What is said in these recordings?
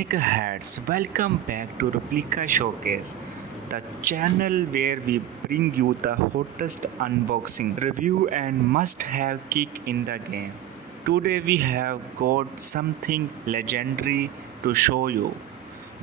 Sneakerheads, welcome back to Replica Showcase, the channel where we bring you the hottest unboxing, review, and must have kick in the game. Today we have got something legendary to show you,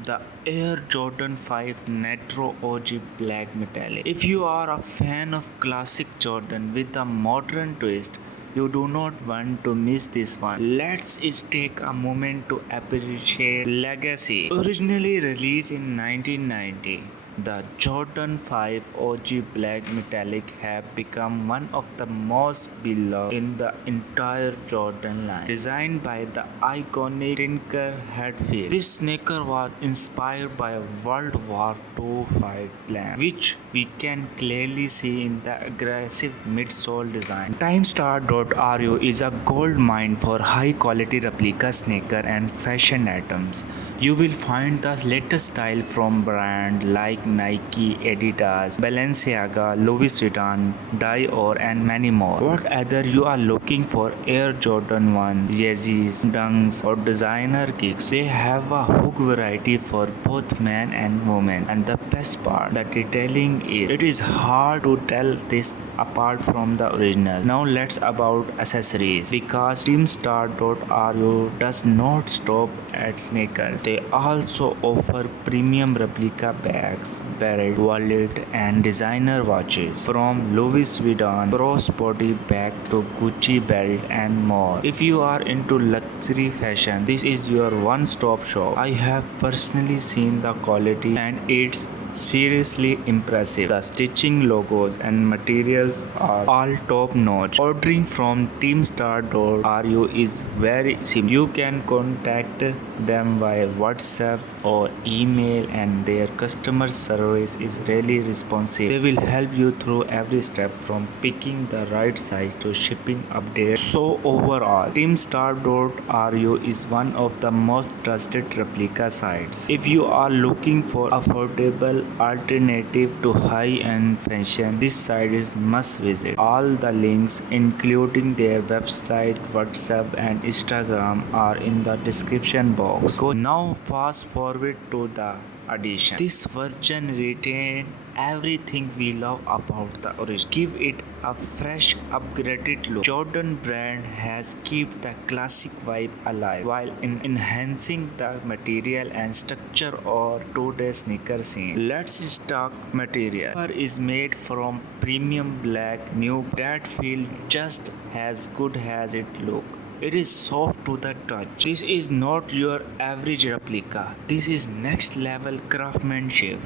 the Air Jordan 5 Nitro OG Black Metallic. If you are a fan of classic Jordan with a modern twist, you do not want to miss this one. Let's take a moment to appreciate legacy. Originally released in 1990, the Jordan 5 OG Black Metallic have become one of the most beloved in the entire Jordan line. Designed by the iconic Tinker Hatfield, this sneaker was inspired by a World War II fight plan, which we can clearly see in the aggressive midsole design. TimeStar.ru is a gold mine for high quality replica sneaker and fashion items. You will find the latest style from brands like Nike, Adidas, Balenciaga, Louis Vuitton, Dior, and many more. Whether you are looking for Air Jordan 1, Yeezys, Dunks, or designer kicks, they have a hook variety for both men and women. And the best part, the detailing is it is hard to tell this apart from the original. Now let's about accessories, because teamstar.ru does not stop at sneakers. They also offer premium replica bags, belt, wallet, and designer watches from Louis Vuitton crossbody bag to Gucci belt and more. If you are into luxury fashion, this is your one-stop shop. I have personally seen the quality and it's seriously impressive. The stitching, logos, and materials are all top notch. Ordering from teamstar.ru is very simple. You can contact them via WhatsApp or email, and their customer service is really responsive. They will help you through every step from picking the right size to shipping updates. So overall, teamstar.ru is one of the most trusted replica sites. If you are looking for affordable alternative to high-end fashion, this site is must visit. All the links, including their website, WhatsApp, and Instagram, are in the description box. Now fast forward to the edition. This version retained everything we love about the original. Give it a fresh, upgraded look. Jordan brand has kept the classic vibe alive while enhancing the material and structure of today's sneaker scene. Let's talk material. It is made from premium black new that feels just as good as it looks. It is soft to the touch. This is not your average replica. This is next level craftsmanship.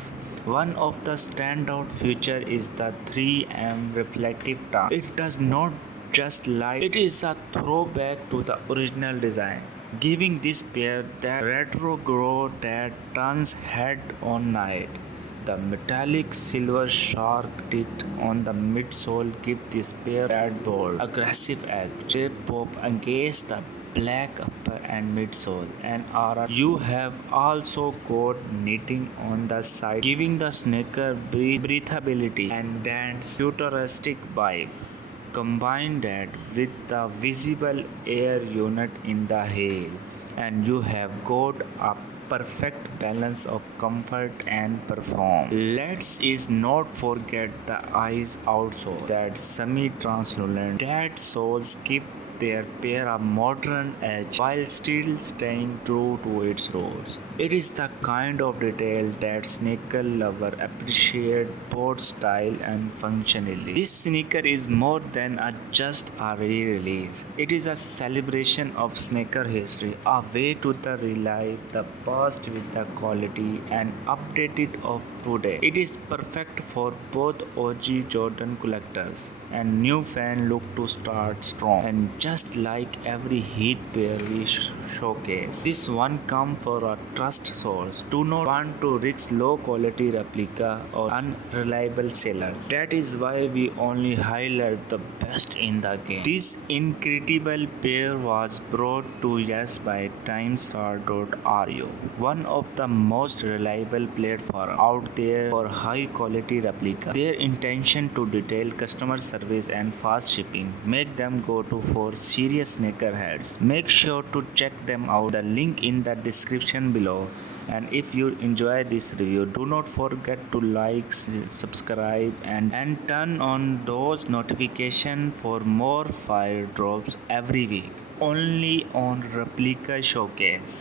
One of the standout feature is the 3M reflective tone. It does not just light, it is a throwback to the original design, giving this pair that retro glow that turns head on night. The metallic silver shark teeth on the midsole give this pair that bold, aggressive edge. They pop against the black upper and midsole and are. You have also got knitting on the side, giving the sneaker breathability and that futuristic vibe. Combine that with the visible air unit in the heel, and you have got a perfect balance of comfort and perform. Let's is not forget the eyes outsole, that semi-translucent that soles keep their pair a modern edge while still staying true to its roots. It is the kind of detail that sneaker lover appreciate both style and functionality. This sneaker is more than just a re-release. It is a celebration of sneaker history, a way to relive the past with the quality and updated of today. It is perfect for both OG Jordan collectors and new fan look to start strong. And just like every heat pair we showcase, this one comes for a trust source. Do not want to risk low quality replica or unreliable sellers. That is why we only highlight the best in the game. This incredible pair was brought to us by TimeStar.ru, one of the most reliable platforms out there for high quality replica. Their intention to detail, customer service, and fast shipping make them go to for serious sneakerheads. Make sure to check them out. The link in the description below. below. And if you enjoy this review, do not forget to like, subscribe and turn on those notifications for more fire drops every week. Only on Replica Showcase.